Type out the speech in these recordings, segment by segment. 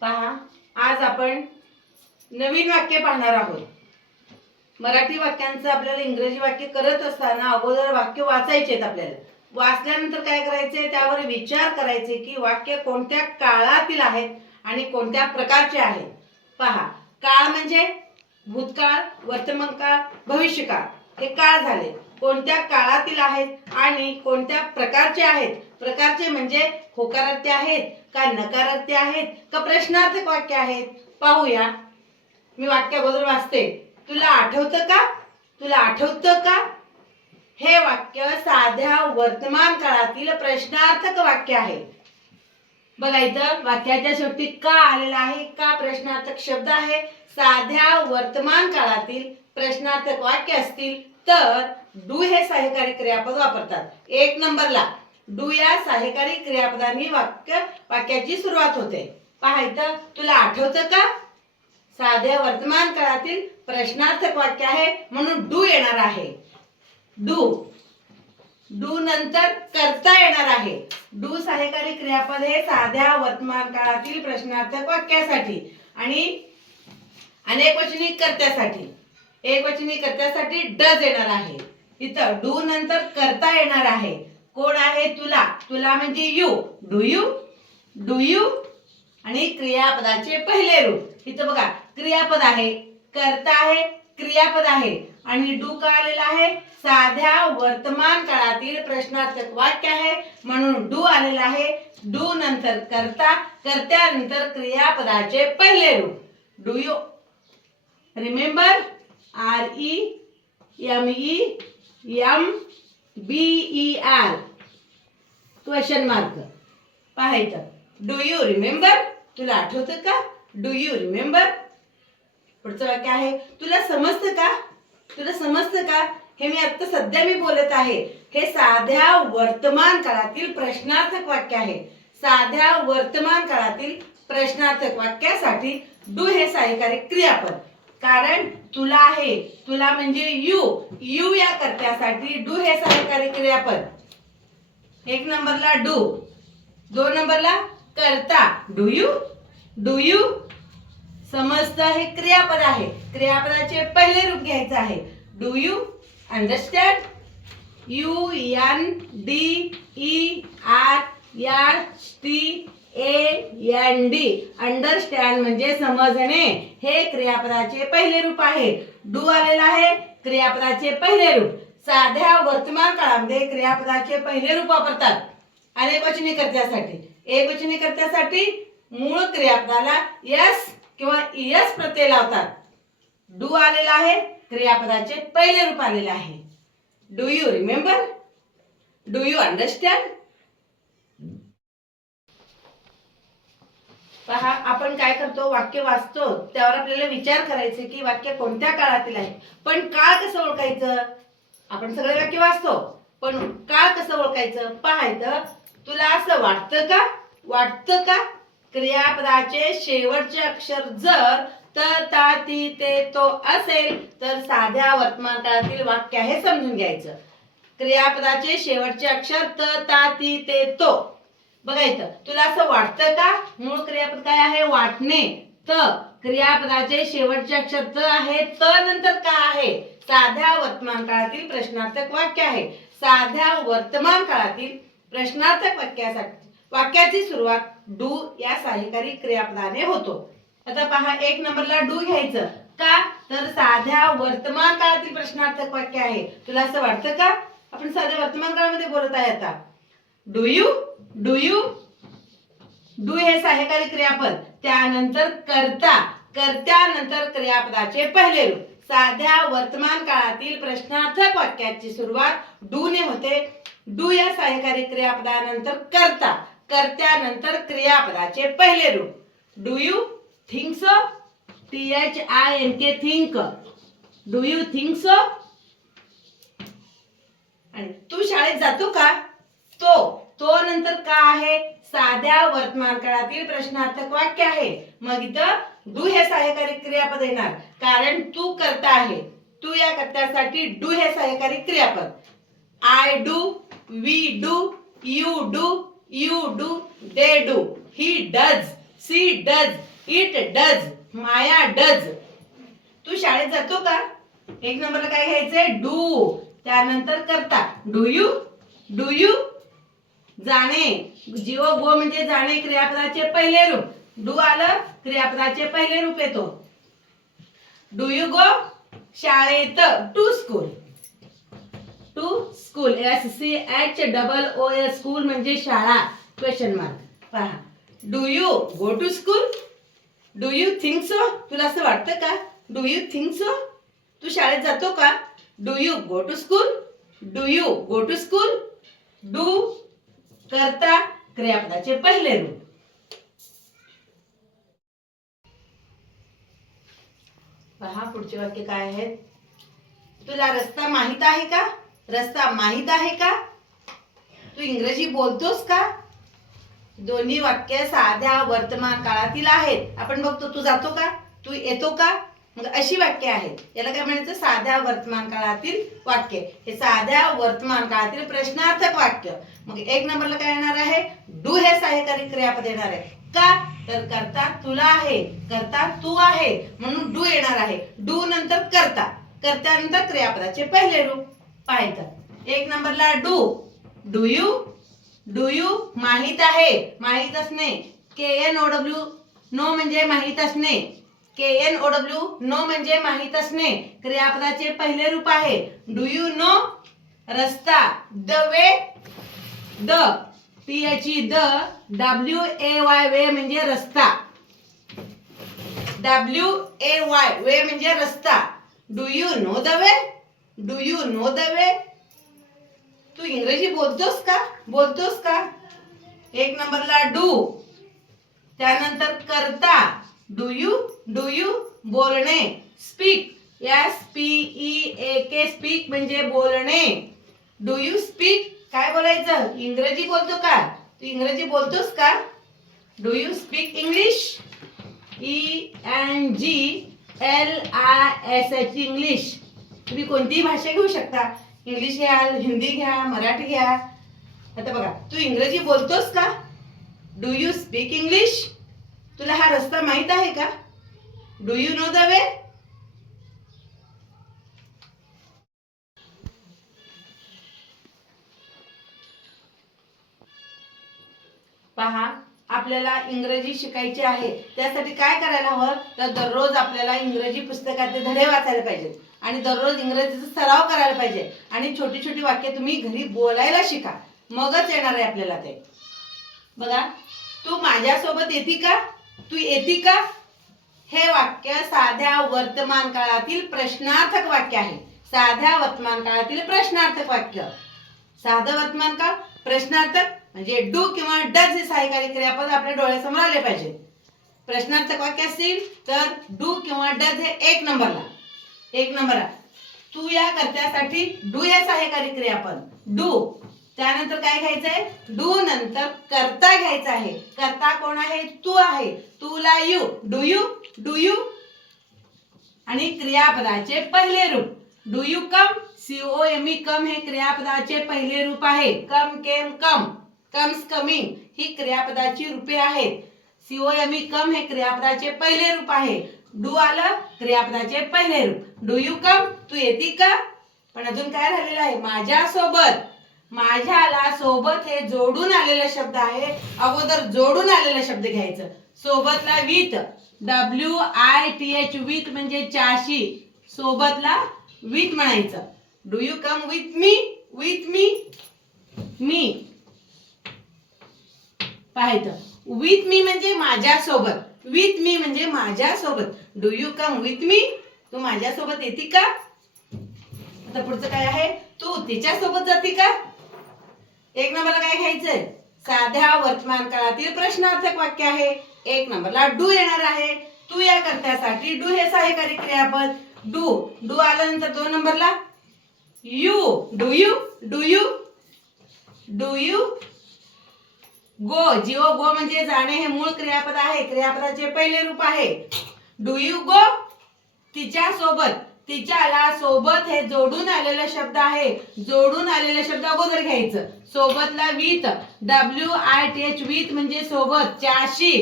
पहा आज आपण नवीन वाक्य पाहणार आहोत. मराठी वाक्यांचं आपल्याला इंग्रजी वाक्य करत असताना अगोदर वाक्य वाचायचे आहेत आपल्याला. वाचल्यानंतर काय करायचे त्यावर विचार करायचे की वाक्य कोणत्या काळातील आहेत आणि कोणत्या प्रकारचे आहेत पहा काळ म्हणजे भूतकाळ वर्तमान काळ भविष्यकाळ. हे काळ झाले. कोणत्या काळातील आहेत आणि कोणत्या प्रकारचे आहेत? प्रकारचे म्हणजे होकारार्थी आहेत का नकारार्थी आहेत का प्रश्नार्थक वाक्य आहेत? पाहूया. मी वाक्य अगोदर वाचते. तुला आठवतं का? तुला आठवतं का? हे वाक्य साध्या वर्तमान काळातील प्रश्नार्थक वाक्य आहे. बघा इथं वाक्याच्या शेवटी का आलेला आहे? का प्रश्नार्थक शब्द आहे? साध्या वर्तमान काळातील प्रश्नार्थक वाक्य असतील तर डू हे सहाय्यकारी क्रियापद वापरतात. एक नंबरला डू या सहाय्यकारी क्रियापदांनी वाक्य वाक्याची सुरुवात होते. पाहायचं तुला आठवतं का? साध्या वर्तमान काळातील प्रश्नार्थक वाक्य आहे म्हणून डू येणार आहे. डू. डू नंतर करता येणार आहे. डू सहाय्यकारी क्रियापद हे साध्या वर्तमान काळातील प्रश्नार्थक वाक्यासाठी आणि अनेक वचनी कर्त्यासाठी. एक वचनी कर्त्यासाठी डज येणार आहे. इथं डू नंतर करता येणार आहे. कोण आहे तुला? तुला म्हणजे you. Do you? Do you? आणि क्रियापदाचे पहिले रूप. इथं बघा क्रियापद आहे करता आहे क्रियापद आहे. आणि डू का आलेला आहे? साध्या वर्तमान काळातील प्रश्नार्थक वाक्य आहे. म्हणून डू आलेला आहे. डू नंतर करता करत्यानंतर क्रियापदाचे पहिले रूप. Do you? Remember R E M E M B E R. Question mark पाहायचं. डू यू रिमेंबर तुला आठवतं का? डू यू रिमेंबर पुढचं वाक्य आहे तुला समजतं का? तुला समजतं का? हे मी आत्ता सध्या मी बोलत आहे. हे साध्या वर्तमान काळातील प्रश्नार्थक वाक्य आहे. साध्या वर्तमान काळातील प्रश्नार्थक वाक्यासाठी डू हे सहाय्यकारी क्रियापद. कारण तुला आहे. तुला म्हणजे यू यू या कर्त्यासाठी डू हे सहकारी क्रियापद एक नंबरला डू दोन नंबरला करता. डू यू डू यू समजतं हे क्रियापद आहे. क्रियापदाचे पहिले रूप घ्यायचं आहे. Do you understand U N D E R या T A N D understand म्हणजे समजणे. हे क्रियापदाचे पहिले रूप आहे. डू आलेला आहे क्रियापदाचे पहिले रूप. साध्या वर्तमान काळामध्ये क्रियापदाचे पहिले रूप वापरतात. अनेक वचनी कर्त्यासाठी एक वचनी कर्त्यासाठी मूळ क्रियापदाला यस किंवा इयस प्रत्यय लावतात. डू आलेला आहे क्रियापदाचे पहिले रूप आलेले आहे. Do you remember do you understand पहा आपण काय करतो? वाक्य वाचतो. त्यावर आपल्याला विचार करायचे की वाक्य कोणत्या काळातील आहे? पण काळ कसं ओळखायचं? आपण सगळे वाक्य वाचतो. पण काळ कसं ओळखायचं? पाहायचं तुला असं वाटतं का? वाटतं का? क्रियापदाचे शेवटचे अक्षर जर तर ता ती ते तो असेल तर साध्या वर्तमान काळातील वाक्य हे समजून घ्यायचं. क्रियापदाचे शेवटचे अक्षर त ता ती ते तो. बघायचं तुला असं वाटतं का? मूळ क्रियापद काय आहे? वाटणे. त क्रियापदाचे शेवटचे अक्षर त आहे. त नंतर का आहे? साध्या वर्तमान काळातील प्रश्नार्थक वाक्य आहे. साध्या वर्तमान काळातील प्रश्नार्थक वाक्यासाठी वाक्याची सुरुवात डू या सहाय्यकारी क्रियापदाने होतो. आता पहा एक नंबरला डू घ्यायचं. का? तर साध्या वर्तमान काळातील प्रश्नार्थक वाक्य आहे. तुला असं वाटतं का? आपण साध्या वर्तमान काळामध्ये बोलत आहे आता. Do you do you do हे सहाय्यकारी क्रियापद. त्यानंतर करता. कर्त्यानंतर क्रियापदाचे पहिले रूप. साध्या वर्तमान काळातील प्रश्नार्थक वाक्याची सुरुवात डू ने होते. डू या सहाय्यकारी क्रियापदानंतर करता. कर्त्यानंतर क्रियापदाचे पहिले रूप. Do you think so T H I N K think do you think so आणि तू शाळेत जातो का? तो तो नंतर का आहे? साध्या वर्तमान काळातील प्रश्नार्थक वाक्य आहे. मग इथं डू हे सहाय्यकारी क्रियापद येणार. कारण तू करता आहे. तू या कर्त्यासाठी डू हे सहाय्यकारी क्रियापद. I do we do you do you do they do he does she does it does Maya does तू शाळेत जातो का? एक नंबरला काय घ्यायचंय? डू. त्यानंतर करता. डू यू डू यू जाणे. जीव गो म्हणजे जाणे. क्रियापदाचे पहिले रूप. डू आलं क्रियापदाचे पहिले रूप येतो. Do you go? शाळेत. To school. To school. S C H double O S school म्हणजे शाळा. क्वेश्चन मार्क पहा. Do you go to school? Do you think so तुला असं वाटतं का? डू यू थिंक सो तू शाळेत जातो का? Do you go to school? Do you go to school? Do करता क्रियापदाचे पहिले रूप. पहा पुढचे वाक्य काय आहेत? तुला रस्ता माहीत आहे का? रस्ता माहीत आहे का? तू इंग्रजी बोलतोस का? दोन्ही वाक्य साध्या वर्तमान काळातील आहेत. आपण बघतो तू जातो का? तू येतो का? मग अशी वाक्य आहेत याला काय म्हणायचं? साध्या वर्तमान काळातील वाक्य. हे साध्या वर्तमान काळातील प्रश्नार्थक वाक्य. मग एक नंबरला काय येणार आहे? डू हे सहाय्यकारी क्रियापद येणार आहे. का? तर करता तुला आहे. करता तू आहे. म्हणून डू येणार आहे. डू नंतर करता. करत्यानंतर क्रियापदाचे पहिले रूप. पाहायचं. एक नंबरला do. Do you? Do you? माहीत आहे. माहीत असणे K N O W. Know म्हणजे माहीत असणे K N O W know म्हणजे माहीत असणे. क्रियापदाचे पहिले रूप आहे. डू यू नो रस्ता. The way the P H E the W A Y way म्हणजे रस्ता. डब्ल्यू ए वाय वे म्हणजे रस्ता. Do you know the way do you know the way तू इंग्रजी बोलतोस का? बोलतोस का? एक नंबरला डू त्यानंतर करता. डू यू डू यू बोलणे? Speak S P E A K speak म्हणजे बोलणे. डू यू स्पीक काय बोलायचं? इंग्रजी बोलतो का? तू इंग्रजी बोलतोस का? Do you speak English E N G L I S H English तुम्ही कोणतीही भाषा घेऊ शकता. इंग्लिश घ्या हिंदी घ्या मराठी घ्या. आता बघा तू इंग्रजी बोलतोस का? डू यू स्पीक इंग्लिश तुला हा रस्ता माहीत आहे का? Do you know the way पहा आपल्याला इंग्रजी शिकायची आहे. त्यासाठी काय करायला हवं? तर दररोज आपल्याला इंग्रजी पुस्तकातले धडे वाचायला पाहिजेत. आणि दररोज इंग्रजीचा सराव करायला पाहिजे. आणि छोटी छोटी वाक्य तुम्ही घरी बोलायला शिका. मगच येणार आहे आपल्याला ते. बघा तू माझ्यासोबत येती का? तू येती का? हे वाक्य साध्या वर्तमान काळातील प्रश्नार्थक वाक्य आहे. साध्या वर्तमान काळातील प्रश्नार्थक वाक्य. साधं वर्तमान काळ प्रश्नार्थक म्हणजे डू किंवा डज हे सहाय्यकारी क्रियापद आपल्या डोळ्यासमोर आले पाहिजे. प्रश्नार्थक वाक्य असतील तर डू किंवा डज हे एक नंबरला. एक नंबरला. तू या कर्त्यासाठी डू हे सहाय्यकारी क्रियापद. डू. त्यानंतर काय घ्यायचंय? डू नंतर करता घ्यायचा आहे. करता कोण आहे? तू आहे. तुला you. Do you? Do you? आणि क्रियापदाचे पहिले रूप. Do you come? C O M E come हे क्रियापदाचे पहिले रूप आहे. कम केम कम. कम्स कमिंग ही क्रियापदाची रूपे आहेत. सीओ एम ई कम हे क्रियापदाचे पहिले रूप आहे. डू आलं क्रियापदाचे पहिले रूप. डू यू कम? तू येती का? पण अजून काय राहिलेलं आहे? माझ्यासोबत. माझ्याला सोबत हे जोडून आलेला शब्द आहे. अगोदर जोडून आलेला शब्द घ्यायचं. सोबतला with W I T H with म्हणजे चाशी. सोबतला विथ म्हणायचं. Do you come with me with me me पाहायचं. विथ मी म्हणजे माझ्यासोबत. विथ मी म्हणजे माझ्यासोबत. Do you come with me तू माझ्यासोबत येते का? आता पुढचं काय आहे? तू तिच्या सोबत जाते का? एक नंबरला काय घ्यायचंय? साध्या वर्तमान काळातील प्रश्नार्थक वाक्य आहे. एक नंबरला डू येणार आहे. तू या कर्त्यासाठी डू हे सहाय्यकारी क्रियापद. डू डू आल्यानंतर दोन नंबरला? You do you do you do you. Go G O go म्हणजे जाणे हे मूळ क्रियापद आहे. क्रियापदाचे पहिले रूप आहे. Do you go? तिच्या सोबत तिच्याला सोबत हे जोडून आलेला शब्द आहे. जोडून आलेला शब्द अगोदर घ्यायचं. सोबतला with W I T H with म्हणजे सोबत चाशी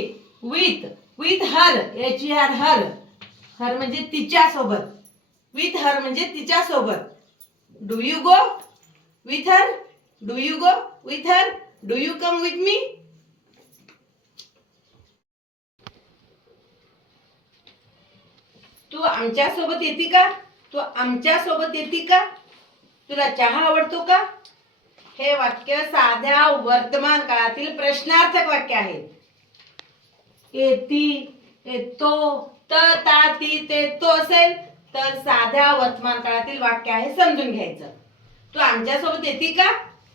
with with her H E R her her म्हणजे तिच्या सोबत. विथ हर म्हणजे तिच्या सोबत. Do you go with her do you go with her do you come with me तू आमच्यासोबत येते का? तू आमच्यासोबत येते का? तुला चहा आवडतो का? हे वाक्य साध्या वर्तमान काळातील प्रश्नार्थक वाक्य आहे. येती येतो त ता ती ते तो असेल तर साध्या वर्तमान काळातील वाक्य आहे समजून घ्यायचं. तू आमच्यासोबत येते का?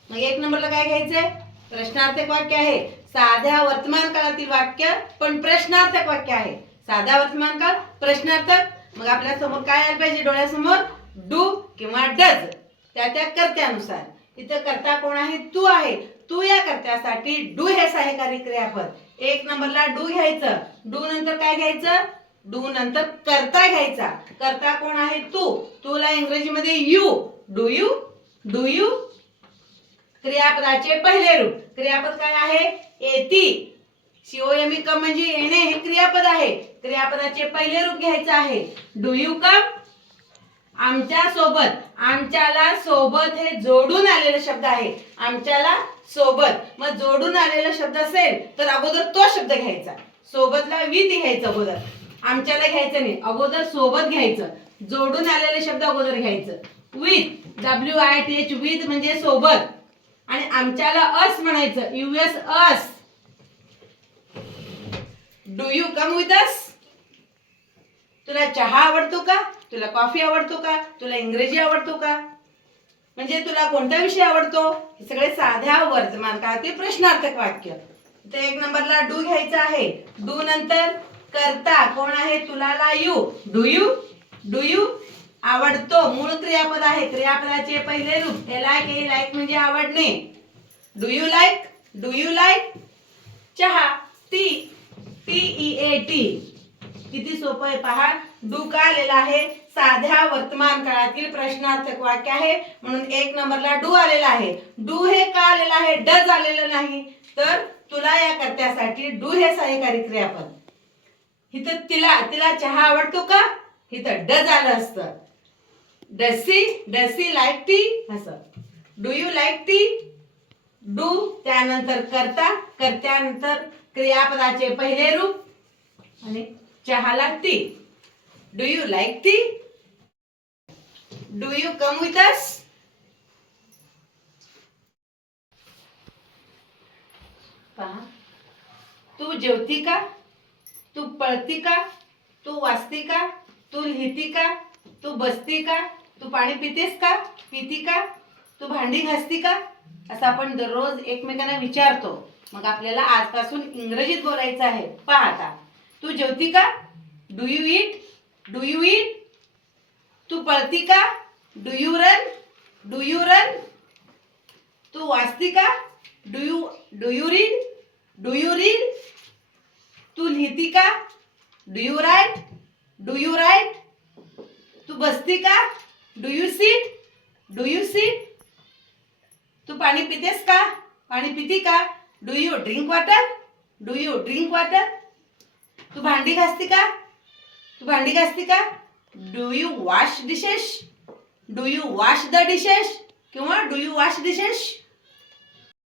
मग एक नंबरला काय घ्यायचंय? प्रश्नार्थक वाक्य आहे. साध्या वर्तमान काळातील वाक्य पण प्रश्नार्थक वाक्य आहे. साधा वर्तमान काळ प्रश्नार्थक मग आपल्यासमोर काय आलं पाहिजे? डोळ्यासमोर डू किंवा डज. त्या त्या कर्त्यानुसार. इथं कर्ता कोण आहे? तू आहे. तू या कर्त्यासाठी डू हे सहाय्यकारी क्रियापद. एक नंबरला डू घ्यायचं. डू नंतर काय घ्यायचं? डू नंतर कर्ता घ्यायचा. कर्ता कोण आहे? तू. तुला इंग्रजीमध्ये you. Do you? Do you? क्रियापदाचे पहिले रूप. क्रियापद काय आहे? येती सीओएमई कम म्हणजे येणे हे क्रियापद आहे. क्रियापदाचे पहिले रूप घ्यायचं आहे. डू यू कम आमच्यासोबत आमच्याला सोबत हे जोडून आलेला शब्द आहे. आमच्याला सोबत. मग जोडून आलेला शब्द असेल तर अगोदर तो शब्द घ्यायचा. सोबतला विथ घ्यायचं अगोदर. आमच्याला घ्यायचं नाही. अगोदर सोबत घ्यायचं. जोडून आलेले शब्द अगोदर घ्यायचं. With W I T H with म्हणजे सोबत. आणि आमच्याला अस म्हणायचं. U S us do you come with us तुला चहा आवडतो का? तुला कॉफी आवडतो का? तुला इंग्रजी आवडतो का? म्हणजे तुला कोणता विषय आवडतो? हे सगळे साध्या वर्तमान काळातील प्रश्नार्थक वाक्य. ते एक नंबरला डू घ्यायचं आहे. डू नंतर करता. कोण आहे? तुला ला you do you? Do you? आवडतो. मूळ क्रियापद आहे. क्रियापदाचे पहिले रूप. हे लाईक हे लाईक म्हणजे आवडणे. Do you like do you like tea. T E A tea T किती सोपं आहे पहा. डू का आलेला आहे. साध्या वर्तमान काळातील प्रश्नार्थक वाक्य आहे. म्हणून एक नंबरला डू आलेला आहे. डू हे का आलेलं आहे? डज आलेलं नाही. तर तुला या कर्त्यासाठी डू हे सहाय्यकारी क्रियापद. इथं तिला तिला चहा आवडतो का? इथं डज आलं असतं. Does she does she like tea असं. Do you like tea do त्यानंतर करता कर्त्यानंतर क्रियापदाचे पहिले रूप. आणि चहाला tea do you like tea do you come with us पहा. तू जेवती का? तू पळती का? तू वाचती का? तू लिहिती का? तू बसती का? तू पाणी पितेस का? पिती का? तू भांडी घासती का? असं आपण दररोज एकमेकांना विचारतो. मग आपल्याला आजपासून इंग्रजीत बोलायचं आहे. पहा आता. तू जेवती का do you eat do you eat तू पळती का do you run do you run तू वाचती का do you do you read do you read तू लिहिती का do you write do you write तू बसती का do you sit do you sit तू पाणी पितेस का पाणी पिती का do you drink water do you drink water तू भांडी घासती का? तू भांडी घासती का? Do you wash dishes do you wash the dishes किंवा डू यू वॉश डिशेस